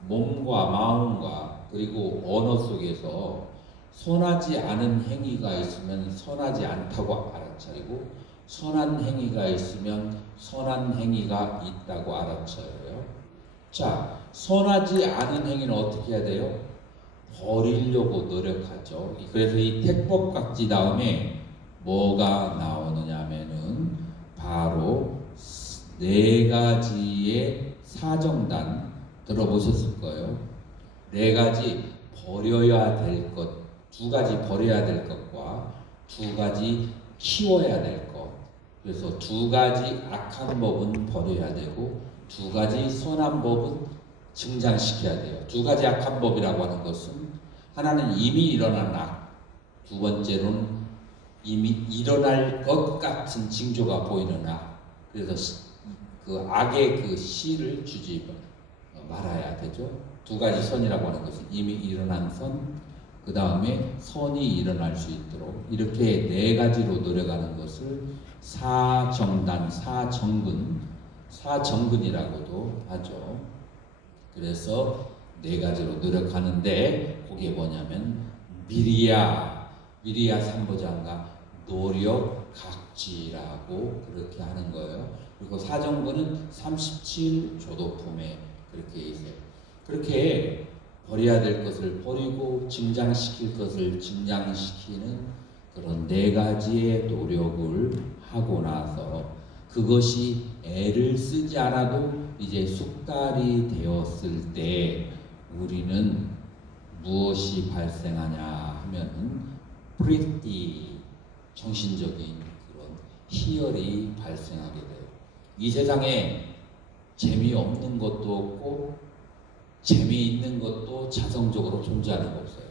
몸과 마음과 그리고 언어 속에서 선하지 않은 행위가 있으면 선하지 않다고 알아차리고, 선한 행위가 있으면 선한 행위가 있다고 알아차려요. 자, 선하지 않은 행위는 어떻게 해야 돼요? 버리려고 노력하죠. 그래서 이 택법각지 다음에 뭐가 나오느냐 하면은 바로 네 가지의 사정단 들어보셨을 거예요. 네 가지 버려야 될 것, 두 가지 버려야 될 것과 두 가지 키워야 될 것. 그래서 두 가지 악한 법은 버려야 되고 두 가지 선한 법은 증장시켜야 돼요. 두 가지 악한 법이라고 하는 것은 하나는 이미 일어난 악, 두 번째로는 이미 일어날 것 같은 징조가 보이는 악. 그래서 그 악의 그 씨를 주지 말아야 되죠. 두 가지 선이라고 하는 것은 이미 일어난 선, 그 다음에 선이 일어날 수 있도록 이렇게 네 가지로 노력하는 것을 사정단, 사정근이라고도 하죠. 그래서 네 가지로 노력하는데 그게 뭐냐면 미리야 삼보장가 노력각지라고 그렇게 하는 거예요. 그리고 사정근은 37조도품에 그렇게 있어요. 그렇게 버려야 될 것을 버리고 증장시킬 것을 증장시키는 그런 네 가지의 노력을 하고 나서 그것이 애를 쓰지 않아도 이제 숙달이 되었을 때 우리는 무엇이 발생하냐 하면은 프리티 정신적인 그런 희열이 발생하게 돼요. 이 세상에 재미없는 것도 없고 재미있는 것도 자성적으로 존재하는 거 없어요.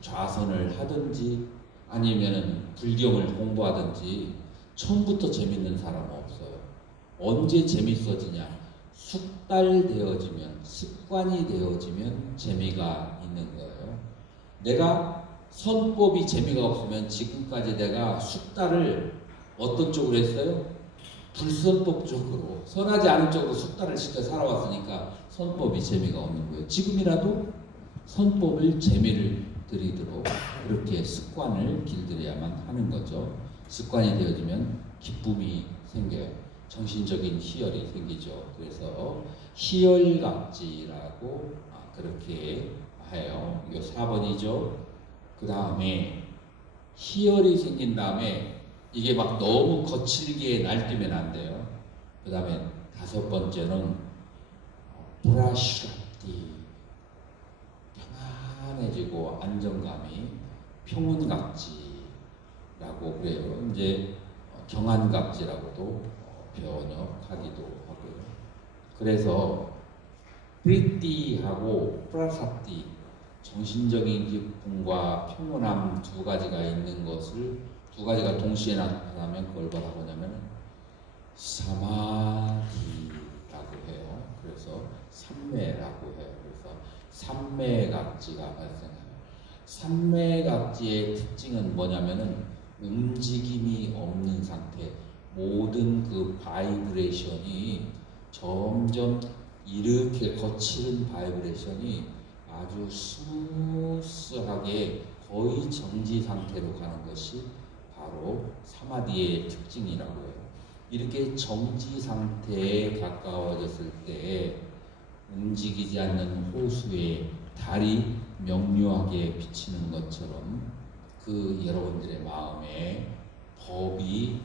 좌선을 하든지 아니면은 불경을 공부하든지 처음부터 재밌는 사람은 없어요. 언제 재밌어지냐? 숙달되어지면, 습관이 되어지면 재미가 있는 거예요. 내가 선법이 재미가 없으면 지금까지 내가 숙달을 어떤 쪽으로 했어요? 불선법 쪽으로, 선하지 않은 쪽으로 숙달을 시켜 살아왔으니까 선법이 재미가 없는 거예요. 지금이라도 선법을 재미를 들이도록 그렇게 습관을 길들여야만 하는 거죠. 습관이 되어지면 기쁨이 생겨요. 정신적인 희열이 생기죠. 그래서 희열각지라고 그렇게 해요. 이거 4번이죠. 그 다음에 희열이 생긴 다음에 이게 막 너무 거칠게 날뛰면 안 돼요. 그 다음에 5번째는 브라슈라띠, 편안해지고 안정감이 평온각지라고 그래요. 이제 경안각지라고도 번역하기도 하고요. 그래서 프리띠하고 프라사띠, 정신적인 기쁨과 평온함 두 가지가 있는 것을 두 가지가 동시에 나타나면 그걸 뭐라고 하냐면 사마디라고 해요. 그래서 삼매라고 해요. 그래서 삼매각지가 발생해요. 삼매각지의 특징은 뭐냐면은 움직임이 없는 상태, 모든 그 바이브레이션이 점점 이렇게 거칠은 바이브레이션이 아주 스무스하게 거의 정지 상태로 가는 것이 바로 사마디의 특징이라고 해요. 이렇게 정지 상태에 가까워졌을 때 움직이지 않는 호수에 달이 명료하게 비치는 것처럼 그 여러분들의 마음에 법이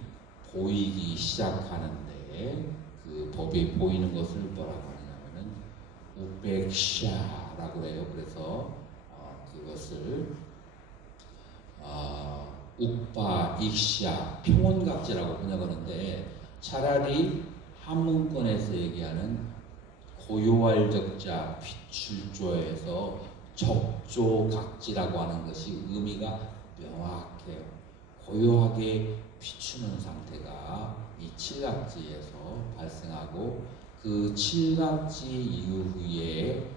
보이기 시작하는데 그 법이 보이는 것을 뭐라고 하냐면은 우백샤라고 해요. 그래서 그것을 uk바 익샤 평온각지라고 번역하는데 차라리 한문권에서 얘기하는 고요할 적자 빛출조에서 적조각지라고 하는 것이 의미가 명확해요. 고요하게 비추는 상태가 이 칠각지에서 발생하고 그 칠각지 이후에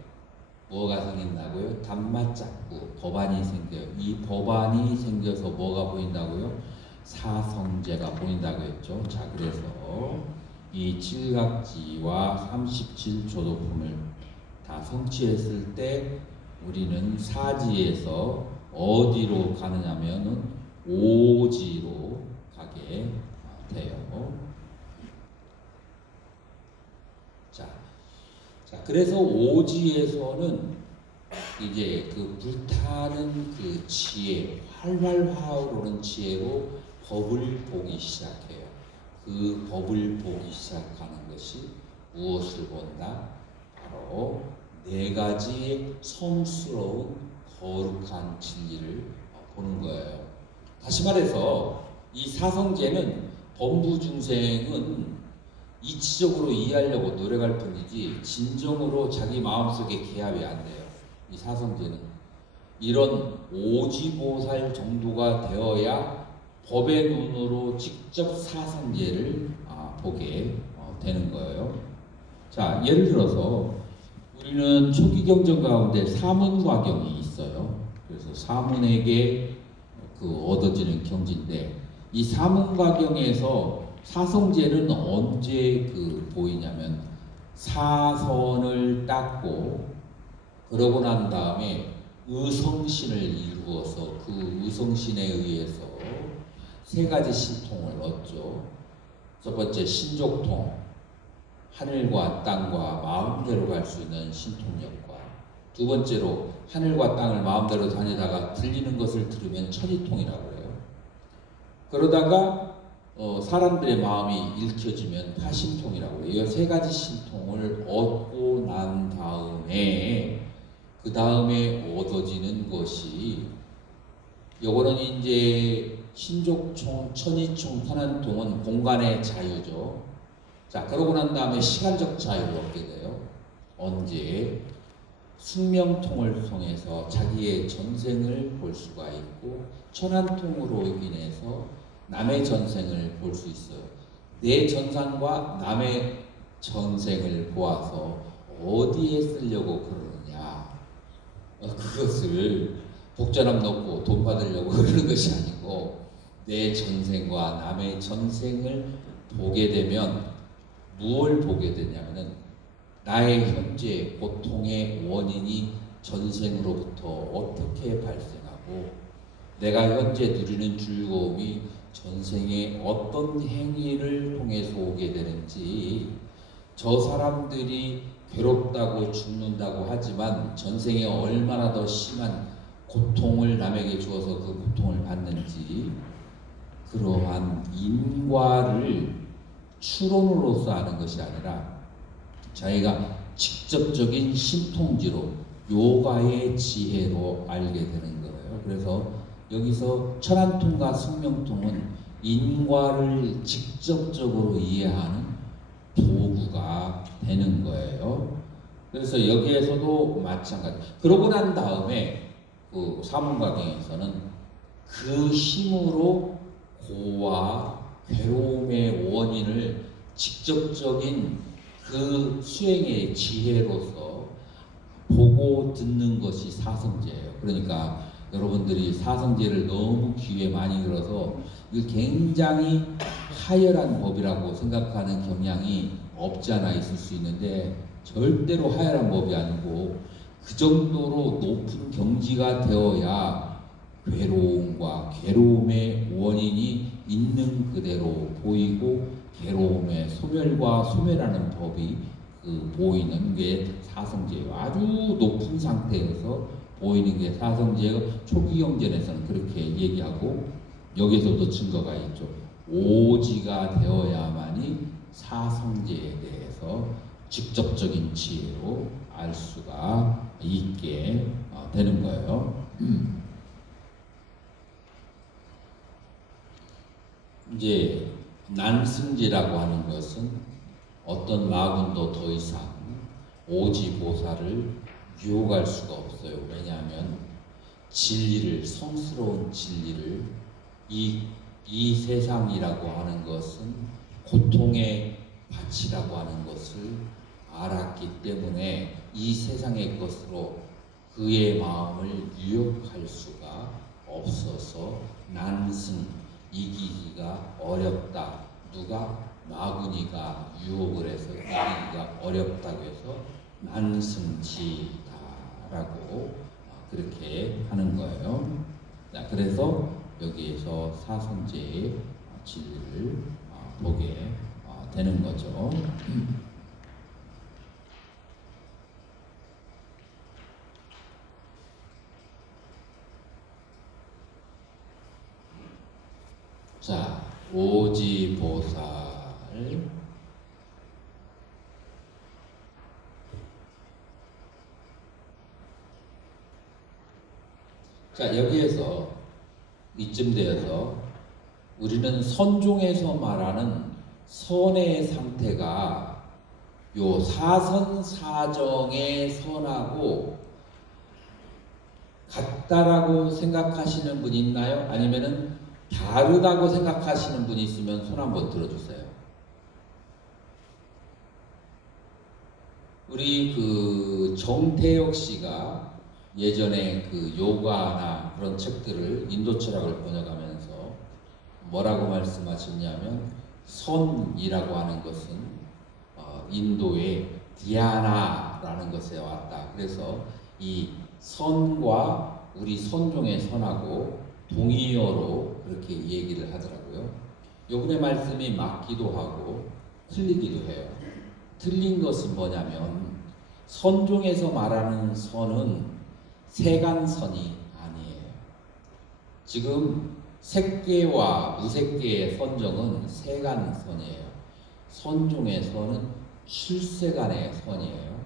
뭐가 생긴다고요? 단맛작구, 법안이 생겨요. 이 법안이 생겨서 뭐가 보인다고요? 사성제가 보인다고 했죠. 자, 그래서 이 칠각지와 37조도품을 다 성취했을 때 우리는 사지에서 어디로 가느냐면은 오지로 가게 돼요. 자, 그래서 오지에서는 이제 그 불타는 그 지혜, 활활 하오르는 지혜로 법을 보기 시작해요. 그 법을 보기 시작하는 것이 무엇을 본다? 바로 네 가지의 성스러운 거룩한 진리를 보는 거예요. 다시 말해서 이 사성제는 범부중생은 이치적으로 이해하려고 노력할 뿐이지 진정으로 자기 마음속에 개합이 안 돼요. 이 사성제는 이런 오지보살 정도가 되어야 법의 눈으로 직접 사성제를 보게 되는 거예요. 자, 예를 들어서 우리는 초기 경전 가운데 사문과경이 있어요. 그래서 사문에게 그 얻어지는 경지인데 이 사문과경에서 사성제는 언제 그 보이냐면 사선을 닦고 그러고 난 다음에 의성신을 이루어서 그 의성신에 의해서 세 가지 신통을 얻죠. 첫 번째 신족통, 하늘과 땅과 마음대로 갈 수 있는 신통력과 두 번째로 하늘과 땅을 마음대로 다니다가 들리는 것을 들으면 천이통이라고 해요. 그러다가 사람들의 마음이 읽혀지면 파신통이라고 해요. 이 세 가지 신통을 얻고 난 다음에 그 다음에 얻어지는 것이 요거는 이제 신족총, 천이총, 탄한통은 공간의 자유죠. 자, 그러고 난 다음에 시간적 자유를 얻게 돼요. 언제? 숙명통을 통해서 자기의 전생을 볼 수가 있고 천한통으로 인해서 남의 전생을 볼 수 있어요. 내 전상과 남의 전생을 보아서 어디에 쓰려고 그러느냐, 그것을 복전함 넣고 돈 받으려고 그러는 것이 아니고 내 전생과 남의 전생을 보게 되면 무엇을 보게 되냐면은 나의 현재 고통의 원인이 전생으로부터 어떻게 발생하고 내가 현재 누리는 즐거움이 전생에 어떤 행위를 통해서 오게 되는지, 저 사람들이 괴롭다고 죽는다고 하지만 전생에 얼마나 더 심한 고통을 남에게 주어서 그 고통을 받는지, 그러한 인과를 추론으로서 아는 것이 아니라 자기가 직접적인 신통지로 요가의 지혜로 알게 되는 거예요. 그래서 여기서 천한통과 숙명통은 인과를 직접적으로 이해하는 도구가 되는 거예요. 그래서 여기에서도 마찬가지. 그러고 난 다음에 그 사문과경에서는 그 힘으로 고와 괴로움의 원인을 직접적인 그 수행의 지혜로서 보고 듣는 것이 사성제예요. 그러니까 여러분들이 사성제를 너무 귀에 많이 들어서 이거 굉장히 하열한 법이라고 생각하는 경향이 없지 않아 있을 수 있는데 절대로 하열한 법이 아니고 그 정도로 높은 경지가 되어야 괴로움과 괴로움의 원인이 있는 그대로 보이고 괴로움의 소멸과 소멸하는 법이 그 보이는 게 사성제예요. 아주 높은 상태에서 보이는 게 사성제예요. 초기 경전에서는 그렇게 얘기하고 여기서도 증거가 있죠. 오지가 되어야만이 사성제에 대해서 직접적인 지혜로 알 수가 있게 되는 거예요. 이제 난승제라고 하는 것은 어떤 마군도 더 이상 오지보살을 유혹할 수가 없어요. 왜냐하면 진리를, 성스러운 진리를 이 세상이라고 하는 것은 고통의 밭이라고 하는 것을 알았기 때문에 이 세상의 것으로 그의 마음을 유혹할 수가 없어서 난승, 이기기가 어렵다. 누가? 마구니가 유혹을 해서 이기기가 어렵다고 해서 난승지다라고 그렇게 하는 거예요. 자, 그래서 여기에서 사성제의 진리를 보게 되는 거죠. 자, 오지보살. 자, 여기에서 이쯤 되어서 우리는 선종에서 말하는 선의 상태가 요 사선사정의 선하고 같다라고 생각하시는 분 있나요? 아니면은 다르다고 생각하시는 분이 있으면 손 한번 들어주세요. 우리 그 정태혁 씨가 예전에 그 요가나 그런 책들을 인도 철학을 번역하면서 뭐라고 말씀하셨냐면 선이라고 하는 것은 인도의 디아나라는 것에 왔다. 그래서 이 선과 우리 선종의 선하고 동의어로 그렇게 얘기를 하더라고요. 요번에 말씀이 맞기도 하고 틀리기도 해요. 틀린 것은 뭐냐면 선종에서 말하는 선은 세간선이 아니에요. 지금 색계와 무색계의 선정은 세간선이에요. 선종의 선은 출세간의 선이에요.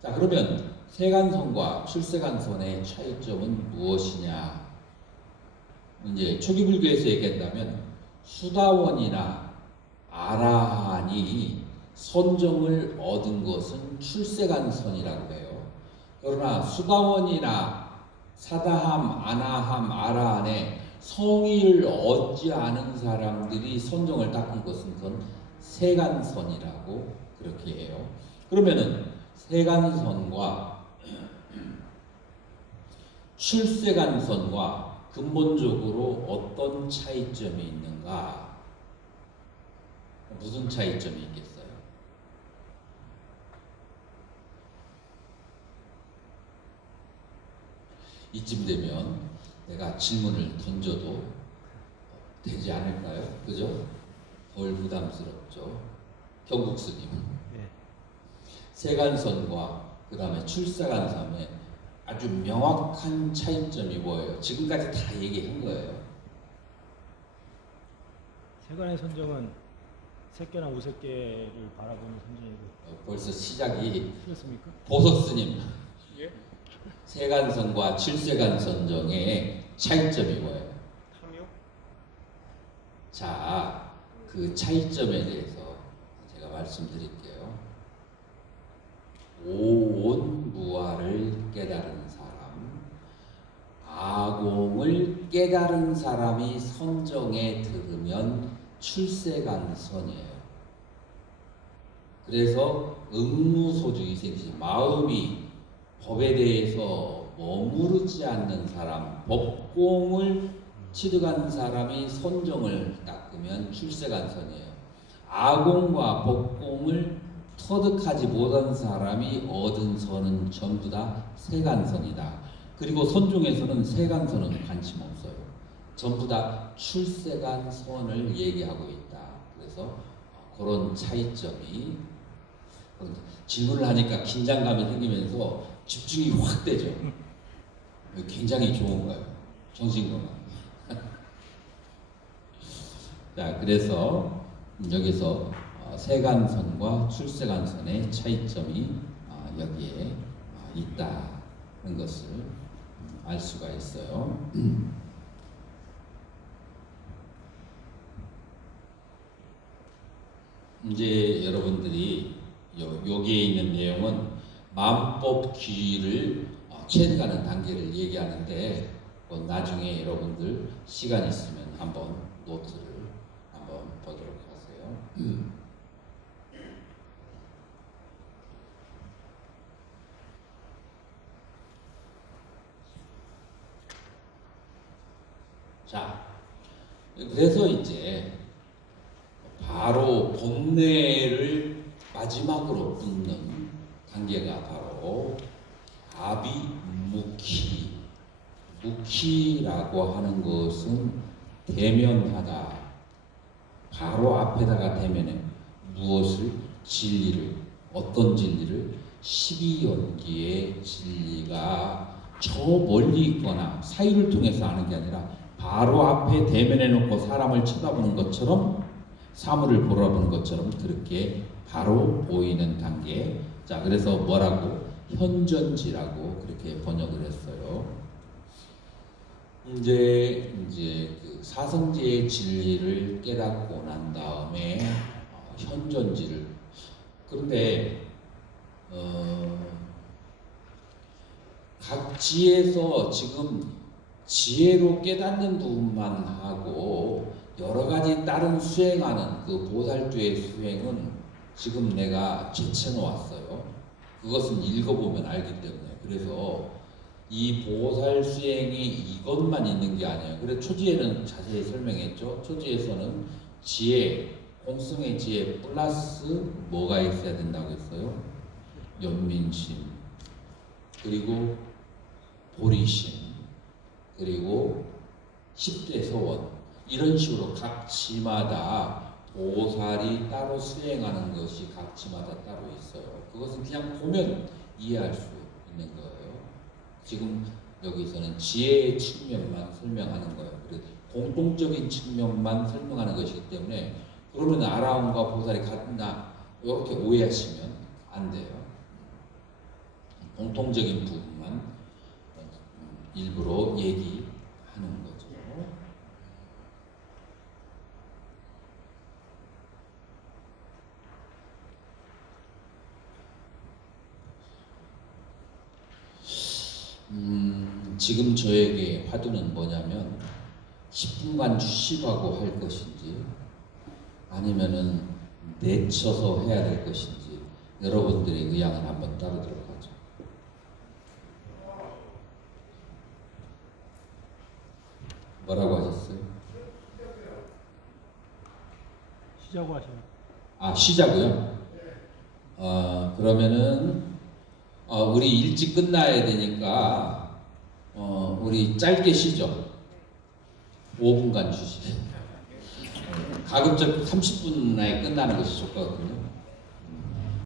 자, 그러면 세간선과 출세간선의 차이점은 무엇이냐? 이제 초기불교에서 얘기한다면 수다원이나 아라한이 선정을 얻은 것은 출세간선이라고 해요. 그러나 수다원이나 사다함, 아나함, 아라한의 성의를 얻지 않은 사람들이 선정을 닦은 것은 그건 세간선이라고 그렇게 해요. 그러면은 세간선과 출세간선과 근본적으로 어떤 차이점이 있는가? 무슨 차이점이 있겠어요? 이쯤 되면 내가 질문을 던져도 되지 않을까요? 그죠? 덜 부담스럽죠? 경국스님. 네. 세간선과 그 다음에 출세간선의 아주 명확한 차이점이 뭐예요? 지금까지 다 얘기한 거예요. 세간의 선정은 색계나 우색계를 바라보는 선정이고. 벌써 시작이. 그렇습니까? 보석스님. 예? 세간선과 출세간선정의 차이점이 뭐예요? 탐욕? 자, 그 차이점에 대해서 제가 말씀드릴게요. 오온무아를 깨달은 사람, 아공을 깨달은 사람이 선정에 들으면 출세간선이에요. 그래서 응무소득이 생기지, 마음이 법에 대해서 머무르지 않는 사람, 법공을 취득한 사람이 선정을 닦으면 출세간선이에요. 아공과 법공을 터득하지 못한 사람이 얻은 선은 전부 다 세간선이다. 그리고 선종에서는 세간선은 관심 없어요. 전부 다 출세간선을 얘기하고 있다. 그래서 그런 차이점이, 질문을 하니까 긴장감이 생기면서 집중이 확 되죠. 굉장히 좋은 거예요. 정신건강. 자, 그래서 여기서 세간선과 출세간선의 차이점이 여기에 있다는 것을 알 수가 있어요. 이제 여러분들이 여기에 있는 내용은 마음법 귀를 체득하는 단계를 얘기하는데 나중에 여러분들 시간 있으면 한번 노트를 한번 보도록 하세요. 자, 그래서 이제 바로 본뇌를 마지막으로 붙는 단계가 바로 아비무키. 무키라고 하는 것은 대면하다. 바로 앞에다가 대면해. 무엇을? 진리를. 어떤 진리를? 12연기의 진리가 저 멀리 있거나 사유를 통해서 아는 게 아니라 바로 앞에 대면해 놓고 사람을 쳐다보는 것처럼 사물을 보라보는 것처럼 그렇게 바로 보이는 단계. 자, 그래서 뭐라고? 현전지라고 그렇게 번역을 했어요. 이제 그 사성제의 진리를 깨닫고 난 다음에 현전지를. 그런데 각 지에서 지금 지혜로 깨닫는 부분만 하고 여러 가지 다른 수행하는 그 보살주의 수행은 지금 내가 제쳐놓았어요. 그것은 읽어보면 알기 때문에. 그래서 이 보살 수행이 이것만 있는 게 아니에요. 그래서 초지에는 자세히 설명했죠. 초지에서는 지혜, 공성의 지혜 플러스 뭐가 있어야 된다고 했어요? 연민심, 그리고 보리심, 그리고 10대 소원, 이런 식으로 각 지마다 보살이 따로 수행하는 것이 각 지마다 따로 있어요. 그것은 그냥 보면 이해할 수 있는 거예요. 지금 여기서는 지혜의 측면만 설명하는 거예요. 그래서 공통적인 측면만 설명하는 것이기 때문에 그러면 아라함과 보살이 같나 이렇게 오해하시면 안 돼요. 공통적인 부분만 일부러 얘기하는 거죠. 지금 저에게 화두는 뭐냐면 10분간 휴식하고 할 것인지 아니면은 내쳐서 해야 될 것인지 여러분들의 의향을 한번 따르도록 하죠. 뭐라고 하셨어요? 쉬자고 하셔요. 아, 쉬자고요? 그러면은 우리 일찍 끝나야 되니까 우리 짧게 쉬죠. 5분간 휴식. 가급적 30분 내에 끝나는 것이 좋거든요.